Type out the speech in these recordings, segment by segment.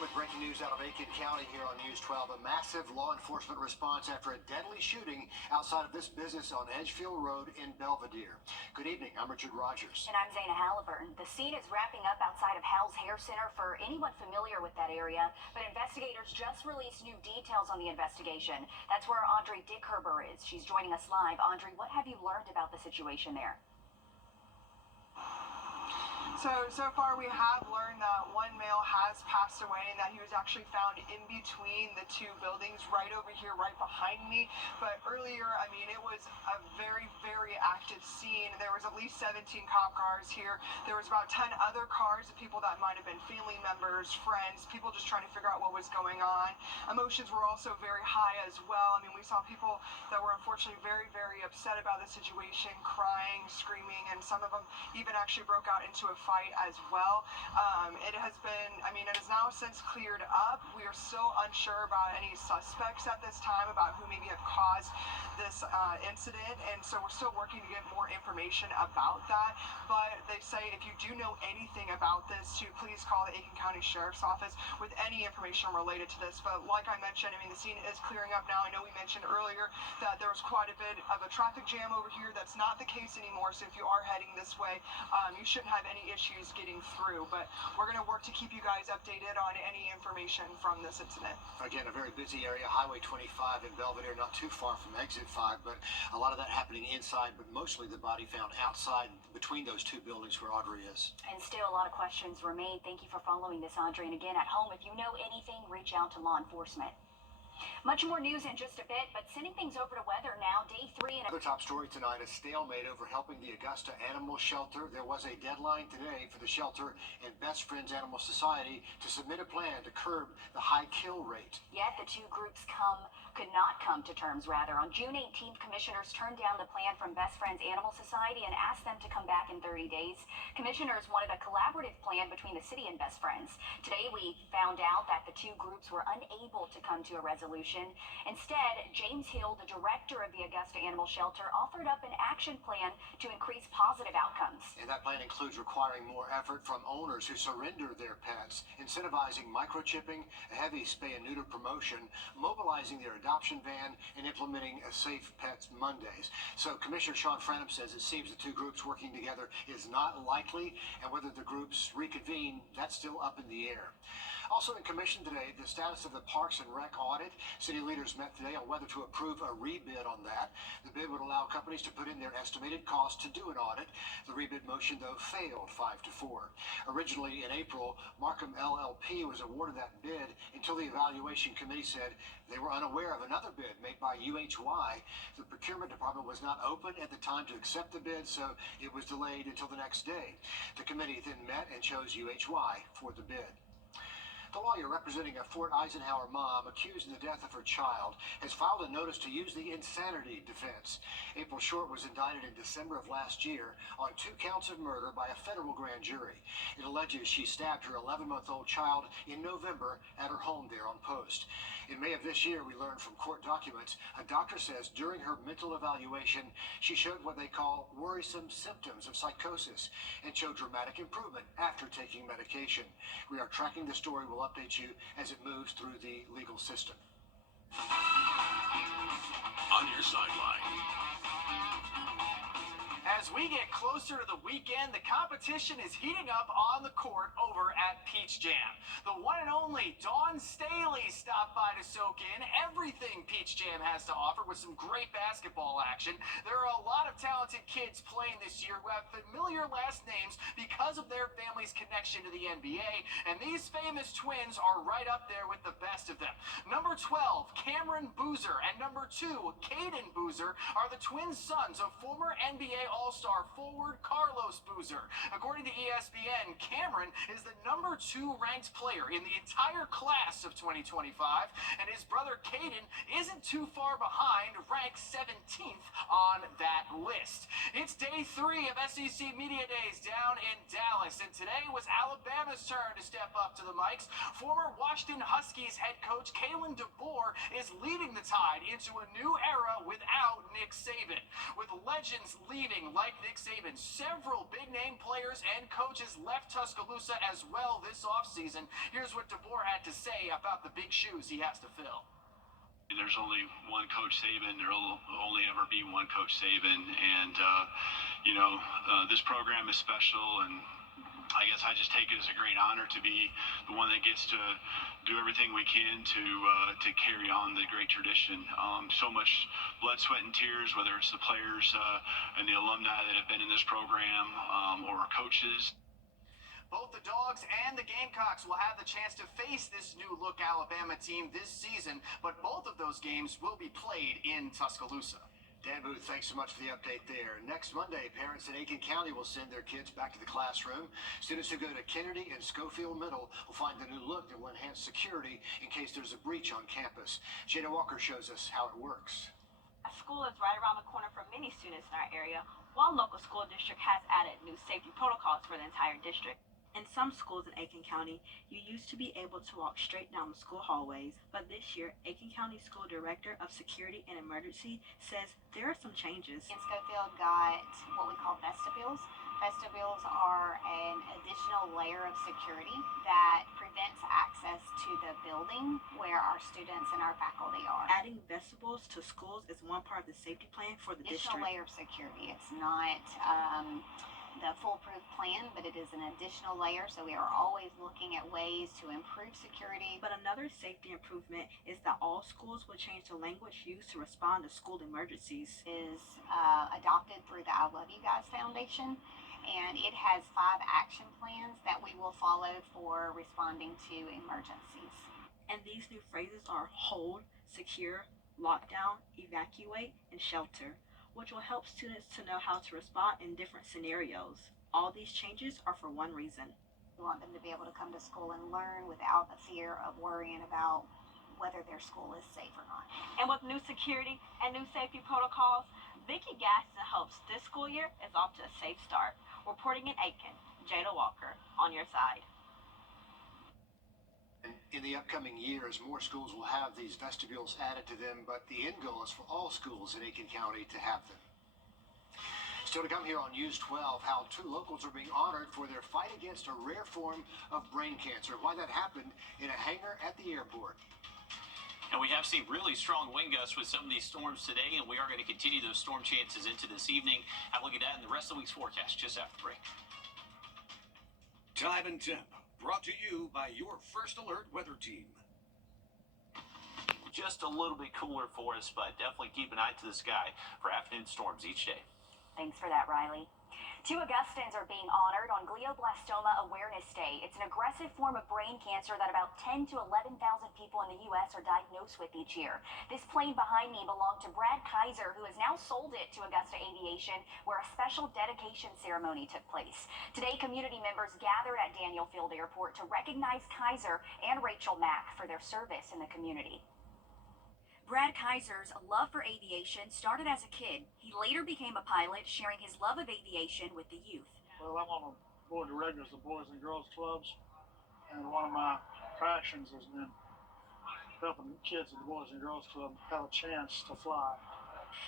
begin with breaking news out of Aiken County here on News 12. A massive law enforcement response after a deadly shooting outside of this business on Edgefield Road in Belvedere. Good evening. I'm Richard Rogers. And I'm Zana Halliburton. The scene is wrapping up outside of Hal's Hair Center for anyone familiar with that area, but investigators just released new details on the investigation. That's where Audrey Dickherber is. She's joining us live. Audrey, what have you learned about the situation there? So far we have learned that one male has passed away and that he was actually found in between the two buildings right over here, right behind me. But earlier, I mean, it was a very, very active scene. There was at least 17 cop cars here. There was about 10 other cars of people that might have been family members, friends, people just trying to figure out what was going on. Emotions were also very high as well. I mean, we saw people that were unfortunately very, very upset about the situation, crying, screaming, and some of them even actually broke out into a fight as well. It has been, I mean, it is now since cleared up. We are still unsure about any suspects at this time, about who maybe have caused this incident, and so we're still working to get more information about that. But they say if you do know anything about this, to please call the Aiken County Sheriff's Office with any information related to this. But like I mentioned, I mean, the scene is clearing up now. I know we mentioned earlier that there was quite a bit of a traffic jam over here. That's not the case anymore, so if you are heading this way, you shouldn't have any issues getting through. But we're going to work to keep you guys updated on any information from this incident. Again, a very busy area, Highway 25 in Belvedere, not too far from Exit 5, but a lot of that happening inside, but mostly the body found outside between those two buildings where Audrey is. And still a lot of questions remain. Thank you for following this, Audrey. And again, at home, if you know anything, reach out to law enforcement. Much more news in just a bit, but sending things over to weather now. Day 3 and Another top story tonight, a stalemate over helping the Augusta Animal Shelter. There was a deadline today for the shelter and Best Friends Animal Society to submit a plan to curb the high kill rate. yet the two groups could not come to terms. Rather, on June 18th, commissioners turned down the plan from Best Friends Animal Society and asked them to come back in 30 days. Commissioners wanted a collaborative plan between the city and Best Friends. Today, we found out that the two groups were unable to come to a resolution. Instead, James Hill, the director of the Augusta Animal Shelter, offered up an action plan to increase positive outcomes. And that plan includes requiring more effort from owners who surrender their pets, incentivizing microchipping, a heavy spay and neuter promotion, mobilizing their adoption van, and implementing a Safe Pets Mondays. So Commissioner Sean Franham says it seems the two groups working together is not likely, and whether the groups reconvene, that's still up in the air. Also in commission today, the status of the Parks and Rec audit. City leaders met today on whether to approve a rebid on that. The bid would allow companies to put in their estimated cost to do an audit. The rebid motion, though, failed 5-4. Originally in April, Markham LLP was awarded that bid until the evaluation committee said they were unaware of another bid made by UHY. The procurement department was not open at the time to accept the bid, so it was delayed until the next day. The committee then met and chose UHY for the bid. The lawyer representing a Fort Eisenhower mom accused of the death of her child has filed a notice to use the insanity defense. April Short was indicted in December of last year on 2 counts of murder by a federal grand jury. It alleges she stabbed her 11-month-old child in November at her home there on Post. In May of this year, we learned from court documents, a doctor says during her mental evaluation, she showed what they call worrisome symptoms of psychosis and showed dramatic improvement after taking medication. We are tracking the story. We'll update you as it moves through the legal system. On your sideline. As we get closer to the weekend, the competition is heating up on the court over at Peach Jam. The one and only Dawn Staley stopped by to soak in everything Peach Jam has to offer with some great basketball action. There are a lot of talented kids playing this year who have familiar last names because of their family's connection to the NBA, and these famous twins are right up there with the best of them. Number 12, Cameron Boozer, and number 2, Caden Boozer, are the twin sons of former NBA All-Star forward Carlos Boozer. According to ESPN, Cameron is the number 2 ranked player in the entire class of 2025, and his brother Caden isn't too far behind, ranked ranked 17th on that list. It's day 3 of SEC Media Days down in Dallas, and today was Alabama's turn to step up to the mics. Former Washington Huskies head coach Kalen DeBoer is leading the Tide into a new era without Nick Saban. With legends leaving like Nick Saban, several big-name players and coaches left Tuscaloosa as well this offseason. Here's what DeBoer had to say about the big shoes he has to fill. There's only one Coach Saban. There'll only ever be one Coach Saban. And, this program is special. And I guess I just take it as a great honor to be the one that gets to do everything we can to carry on the great tradition. So much blood, sweat, and tears, whether it's the players and the alumni that have been in this program or coaches. Both the Dogs and the Gamecocks will have the chance to face this new-look Alabama team this season, but both of those games will be played in Tuscaloosa. Dan Booth, thanks so much for the update there. Next Monday, parents in Aiken County will send their kids back to the classroom. Students who go to Kennedy and Schofield Middle will find the new look that will enhance security in case there's a breach on campus. Jada Walker shows us how it works. A school is right around the corner for many students in our area. One local school district has added new safety protocols for the entire district. In some schools in Aiken County, you used to be able to walk straight down the school hallways, but this year, Aiken County School Director of Security and Emergency says there are some changes. In Schofield got what we call vestibules. Vestibules are an additional layer of security that prevents access to the building where our students and our faculty are. Adding vestibules to schools is one part of the safety plan for the Additional district. layer of security. It's not the foolproof plan, but it is an additional layer, so we are always looking at ways to improve security. But another safety improvement is that all schools will change the language used to respond to school emergencies. Is adopted through the I Love You Guys Foundation, and it has 5 action plans that we will follow for responding to emergencies. And these new phrases are hold, secure, lockdown, evacuate, and shelter, which will help students to know how to respond in different scenarios. All these changes are for one reason. We want them to be able to come to school and learn without the fear of worrying about whether their school is safe or not. And with new security and new safety protocols, Vicki Gaston hopes this school year is off to a safe start. Reporting in Aiken, Jada Walker, on your side. In the upcoming years, more schools will have these vestibules added to them, but the end goal is for all schools in Aiken County to have them. Still to come here on News 12, how 2 locals are being honored for their fight against a rare form of brain cancer. Why that happened in a hangar at the airport. And we have seen really strong wind gusts with some of these storms today, and we are going to continue those storm chances into this evening. Have a look at that in the rest of the week's forecast just after the break. Time and temp, brought to you by your First Alert weather team. Just a little bit cooler for us, but definitely keep an eye to the sky for afternoon storms each day. Thanks for that, Riley. 2 Augustans are being honored on Glioblastoma Awareness Day. It's an aggressive form of brain cancer that about 10 to 11,000 people in the U.S. are diagnosed with each year. This plane behind me belonged to Brad Kaiser, who has now sold it to Augusta Aviation, where a special dedication ceremony took place. Today, community members gathered at Daniel Field Airport to recognize Kaiser and Rachel Mack for their service in the community. Brad Kaiser's love for aviation started as a kid. He later became a pilot, sharing his love of aviation with the youth. Well, I'm on the board of directors of Boys and Girls Clubs, and one of my passions has been helping kids in the Boys and Girls Club have a chance to fly.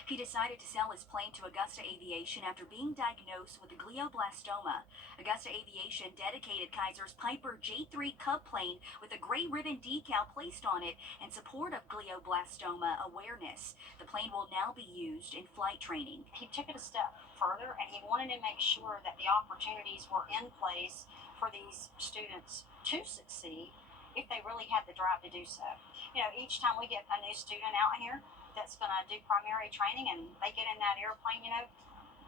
He decided to sell his plane to Augusta Aviation after being diagnosed with glioblastoma. Augusta Aviation dedicated Kaiser's Piper J3 Cub plane with a gray ribbon decal placed on it in support of glioblastoma awareness. The plane will now be used in flight training. He took it a step further, and he wanted to make sure that the opportunities were in place for these students to succeed if they really had the drive to do so. You know, each time we get a new student out here that's going to do primary training and they get in that airplane, you know,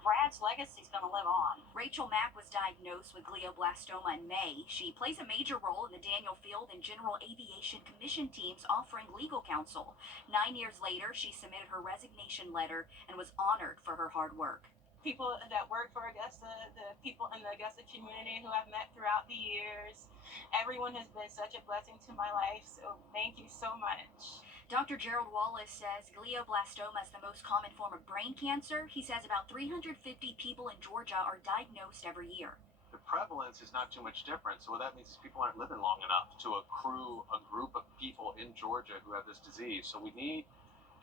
Brad's legacy is going to live on. Rachel Mack was diagnosed with glioblastoma in May. She plays a major role in the Daniel Field and General Aviation Commission teams offering legal counsel. 9 years later, she submitted her resignation letter and was honored for her hard work. People that work for Augusta, the people in the Augusta community who I've met throughout the years, everyone has been such a blessing to my life, so thank you so much. Dr. Gerald Wallace says glioblastoma is the most common form of brain cancer. He says about 350 people in Georgia are diagnosed every year. The prevalence is not too much different. So what that means is people aren't living long enough to accrue a group of people in Georgia who have this disease. So we need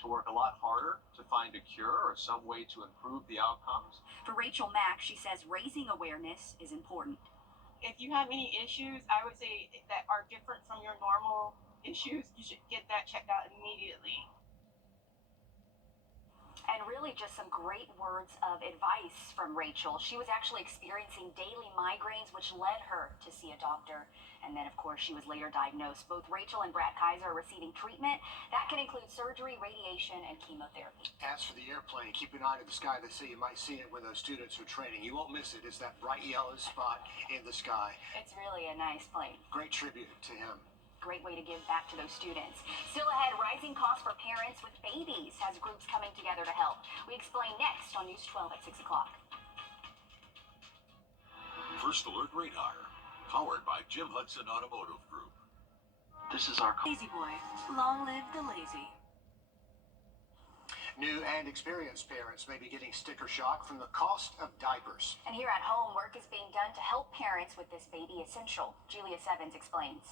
to work a lot harder to find a cure or some way to improve the outcomes. For Rachel Mack, she says raising awareness is important. If you have any issues, I would say that are different from your normal issues, you should get that checked out immediately. And really just some great words of advice from Rachel. She was actually experiencing daily migraines, which led her to see a doctor. And then, of course, she was later diagnosed. Both Rachel and Brad Kaiser are receiving treatment. That can include surgery, radiation, and chemotherapy. As for the airplane, keep an eye to the sky. They say you might see it when those students are training. You won't miss it. It's that bright yellow spot in the sky. It's really a nice plane. Great tribute to him. Great way to give back to those students. Still ahead, rising costs for parents with babies has groups coming together to help. We explain next on News 12 at 6 o'clock. First Alert Radar, powered by Jim Hudson Automotive Group. This is our Lazy boy. Long live the lazy. New and experienced parents may be getting sticker shock from the cost of diapers. And here at home, work is being done to help parents with this baby essential. Julia Sevens explains.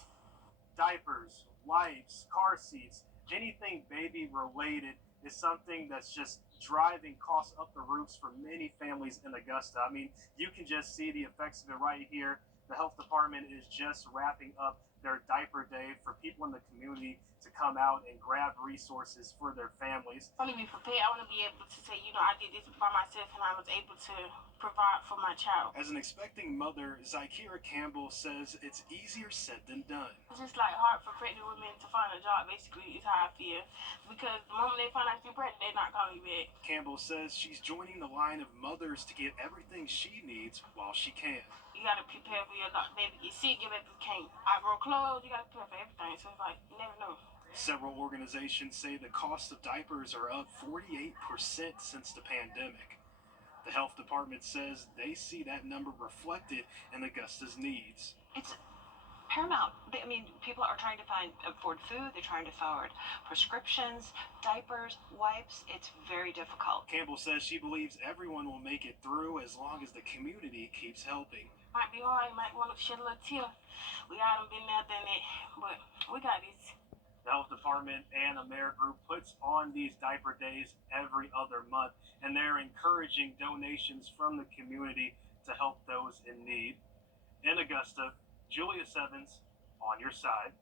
Diapers, wipes, car seats, anything baby related is something that's just driving costs up the roofs for many families in Augusta. I mean, you can just see the effects of it right here. The health department is just wrapping up their diaper day for people in the community to come out and grab resources for their families. I want to be prepared. I want to be able to say, I did this by myself and I was able to provide for my child. As an expecting mother, Zykira Campbell says it's easier said than done. It's just like hard for pregnant women to find a job, basically, is how I feel. Because the moment they find out you're pregnant, they're not calling you back. Campbell says she's joining the line of mothers to get everything she needs while she can. You gotta prepare for your baby get sick, your baby can't outgrow clothes, you gotta prepare for everything. So it's like, you never know. Several organizations say the cost of diapers are up 48% since the pandemic. The health department says they see that number reflected in Augusta's needs. It's paramount. People are trying to afford food, they're trying to afford prescriptions, diapers, wipes. It's very difficult. Campbell says she believes everyone will make it through as long as the community keeps helping. Might be hard, might want to shed a little tear. We haven't been there, done it, but we got this. The health department and AmeriGroup puts on these diaper days every other month, and they're encouraging donations from the community to help those in need. In Augusta, Julia Sevens, on your side.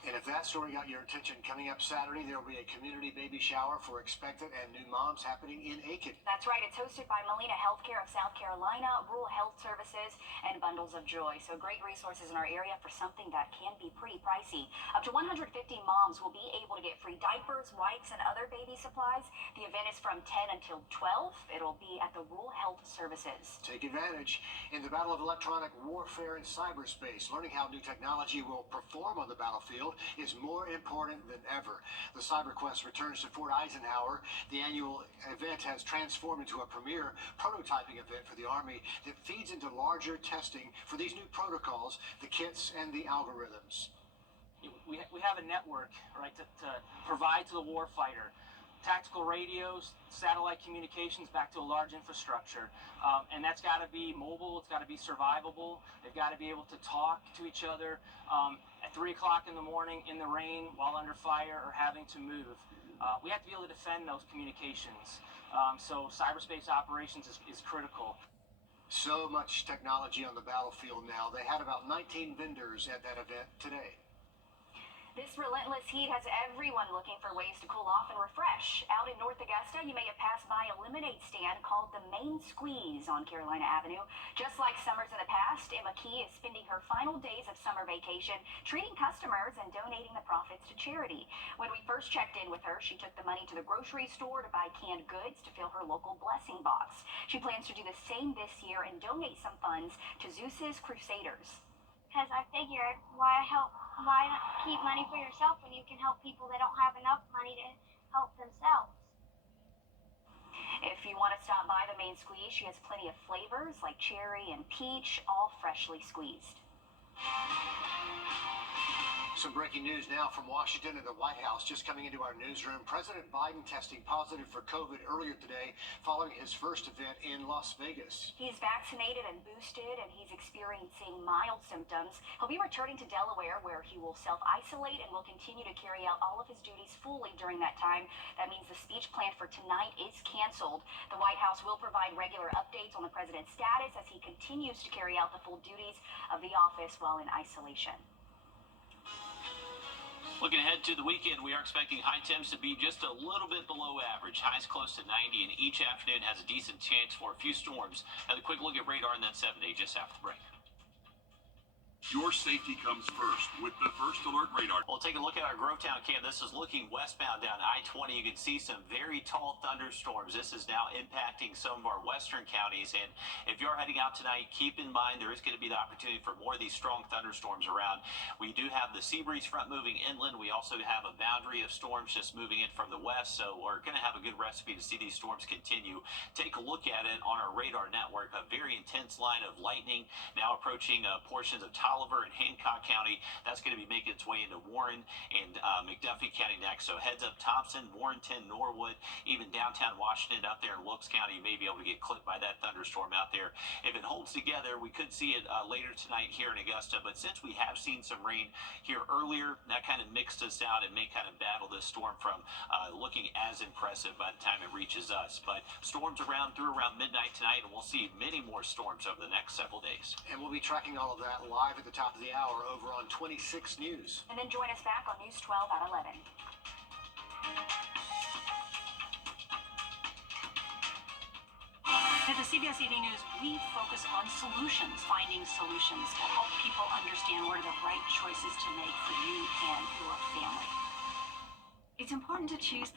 And if that story got your attention, coming up Saturday, there will be a community baby shower for expectant and new moms happening in Aiken. That's right. It's hosted by Molina Healthcare of South Carolina, Rural Health Services, and Bundles of Joy. So great resources in our area for something that can be pretty pricey. Up to 150 moms will be able to get free diapers, wipes, and other baby supplies. The event is from 10 until 12. It'll be at the Rural Health Services. Take advantage. In the battle of electronic warfare in cyberspace, learning how new technology will perform on the battlefield is more important than ever. The CyberQuest returns to Fort Eisenhower. The annual event has transformed into a premier prototyping event for the Army that feeds into larger testing for these new protocols, the kits, and the algorithms. We have a network, right, to provide to the warfighter tactical radios, satellite communications back to a large infrastructure. And that's got to be mobile, it's got to be survivable, they've got to be able to talk to each other at 3 o'clock in the morning in the rain while under fire or having to move. We have to be able to defend those communications. So cyberspace operations is critical. So much technology on the battlefield now. They had about 19 vendors at that event today. This relentless heat has everyone looking for ways to cool off and refresh. Out in North Augusta, you may have passed by a lemonade stand called the Main Squeeze on Carolina Avenue. Just like summers in the past, Emma Key is spending her final days of summer vacation treating customers and donating the profits to charity. When we first checked in with her, she took the money to the grocery store to buy canned goods to fill her local blessing box. She plans to do the same this year and donate some funds to Zeus's Crusaders. Because I figured, why not keep money for yourself when you can help people that don't have enough money to help themselves? If you want to stop by the Main Squeeze, she has plenty of flavors like cherry and peach, all freshly squeezed. Some breaking news now from Washington and the White House just coming into our newsroom. President Biden testing positive for COVID earlier today following his first event in Las Vegas. He's vaccinated and boosted, and he's experiencing mild symptoms. He'll be returning to Delaware, where he will self-isolate and will continue to carry out all of his duties fully during that time. That means the speech planned for tonight is canceled. The White House will provide regular updates on the president's status as he continues to carry out the full duties of the office while in isolation. Looking ahead to the weekend, we are expecting high temps to be just a little bit below average. Highs close to 90, and each afternoon has a decent chance for a few storms. Now, a quick look at radar in that 7-day just after the break. Your safety comes first with the First Alert Radar. We'll take a look at our Grovetown cam. This is looking westbound down I-20. You can see some very tall thunderstorms. This is now impacting some of our western counties. And if you're heading out tonight, keep in mind there is going to be the opportunity for more of these strong thunderstorms around. We do have the sea breeze front moving inland. We also have a boundary of storms just moving in from the west. So we're going to have a good recipe to see these storms continue. Take a look at it on our radar network. A very intense line of lightning now approaching portions of Tolliver and Hancock County. That's going to be making its way into Warren and McDuffie County next. So heads up Thompson, Warrenton, Norwood, even downtown Washington up there in Wilkes County. You may be able to get clipped by that thunderstorm out there. If it holds together, we could see it later tonight here in Augusta. But since we have seen some rain here earlier, that kind of mixed us out and may kind of battle this storm from looking as impressive by the time it reaches us. But storms around through around midnight tonight, and we'll see many more storms over the next several days. And we'll be tracking all of that live at the top of the hour over on 26 News. And then join us back on News 12 at 11. At the CBS 80 News, we focus on solutions, finding solutions to help people understand what are the right choices to make for you and your family. It's important to choose the